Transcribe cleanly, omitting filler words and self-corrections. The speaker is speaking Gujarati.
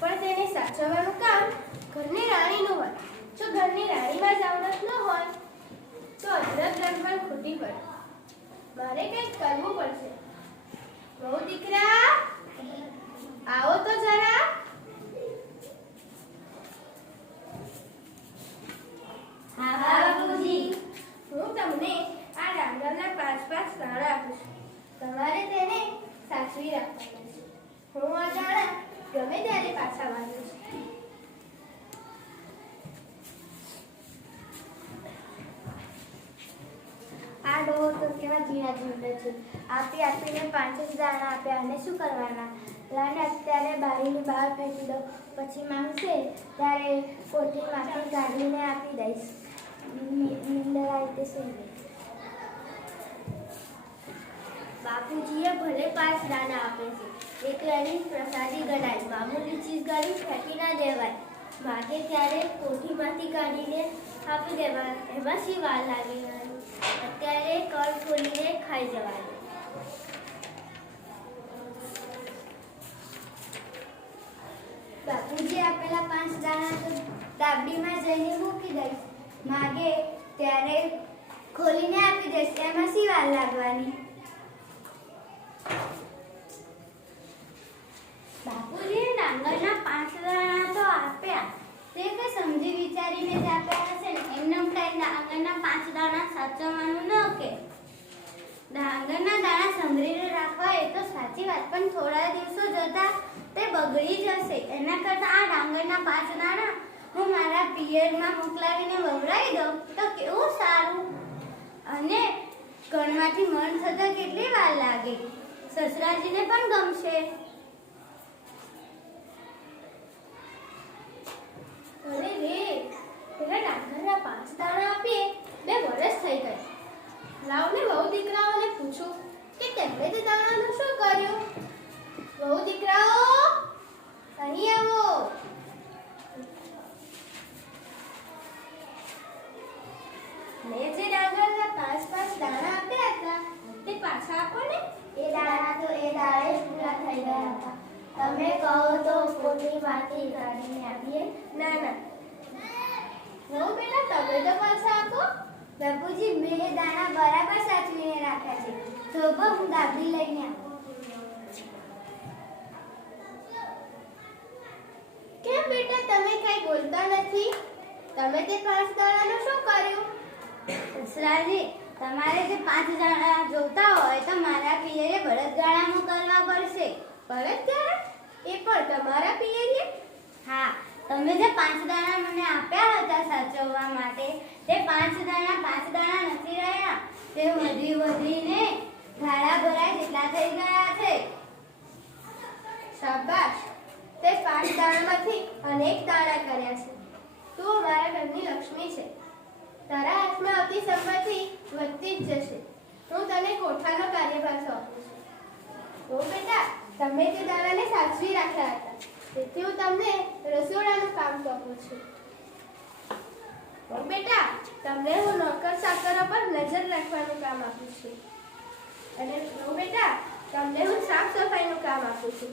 પણ તેને સાચવવાનું કામ ઘરની રાણીનું હોય. જો ઘરની રાણીમાં જ આવડત ન હોય તો અદરક લગભગ ખૂટી પડે. મારે કંઈક કરવું પડશે. બહુ દીકરા, આવો તો જરા. હા બાપુજી. હું તમને આ ડાંગરના 5 દાણા આપું છું. તમારે તેને સાચવી રાખવાના છે. હું આ દાણા ગમે ત્યારે પાછા વાળું છું. આ ડોહો તો કેવા ઝીણા ઝીણા છે. આપીને 5 જ દાણા આપ્યા અને શું કરવાના? લાને અત્યારે બારીની બહાર ફેંકી દો, પછી માંગશે ત્યારે કોઠીમાંથી કાઢીને આપી દઈશ. નીંદર આવી તે સુઈ ગઈ. બાપુજીએ ભલે 5 દાણા આપે છે, એ તો એની પ્રસાદી ગણાય. મામૂલી ચીજ ગણી ફેંકી ના દેવાય. માગે ત્યારે કોઠીમાંથી કાઢીને આપી દેવાય. એમાં શી વાર લાગે? અત્યારે કળ ખોલીને ખાઈ જવાનું. બાપુજી આપેલા 5 દાણા તો ડાબડીમાં જઈને મૂકી દઈશ. માગે ત્યારે ખોલીને આપી દઈશ. એમાં શી વાર લાગવાની? બાપુજીએ ડાંગરના 5 દાણા તો આપ્યા, તે કઈ સમજી વિચારીને જ આપ્યા હશે ને. એમને કઈ ડાંગરના 5 દાણા સાચવવાનું ન કે. ડાંગરના દાણા સંઘરીને રાખવા એ તો સાચી વાત, પણ થોડા દિવસો જતા તે બગડી જશે. એના કરતા આ ડાંગરના 5 દાણા હું મારા પિયરમાં મોકલાવીને વવડાવી દઉં તો કેવું સારું. અને કણમાંથી મણ થતા કેટલી વાર લાગે? સસરાજીને પણ ગમશે. અરે રે, પેલા ડાંગરના 5 દાણા આપીએ 2 વર્ષ થઈ ગયા. લાવને વહુ દીકરાઓને પૂછું કે તેમણે તે દાણાનું શું કર્યું. વહુ દીકરાઓ, અહીં આવો. મેં જે ડાંગરના 5 દાણા આપ્યા હતા તે પાછા આપો ને. એ દાણા તો એ દાડે જ પૂરા થઈ ગયા હતા. તમે કહો તો કોઠીમાંથી કાઢીને આપીએ. ના, વહુ બેટા તમે તો પાછા આપો. બાપુજી 2 દાણા બરાબર સાચવીને રાખ્યા છે. થોભો હું દાબડી લઈને આવું. કેમ બેટા તમે કઈ બોલતા નથી? તમે તે 5 દાણાનું શું કર્યું? સસરાજી, તમારે જે 5 દાણા જોતા હોય તો મારા પિયરે બળદગાડા મોકલવા પડશે. બળદગાડા? એ પણ તમારા પિયરીએ? હા, તમે જે 5 દાણા મને આપ્યા હતા સાચવવા માટે, તે 5 દાણા નથી રહ્યા. તે વધીને ગાડા ભરાય જેટલા થઈ ગયા છે. શાબાશ, તે 5 દાણામાંથી અનેક દાણા કર્યા છે. તું મારા ઘરની લક્ષ્મી છે. તારા હાથમાં આવતી સંપત્તિ વધતી જ જશે. હું તને કોઠાનો કાર્યભાર સોંપું છું. ઓ બેટા, તમે તે દાણાને સાચવી રાખ્યા હતા, તેથી હું તમને રસોડાનું કામ સોંપું છું. ઓ બેટા, તમને હું નોકર ચાકરો પર નજર રાખવાનું કામ આપું છું. અને ઓ બેટા, તમને હું સાફ સફાઈનું કામ આપું છું.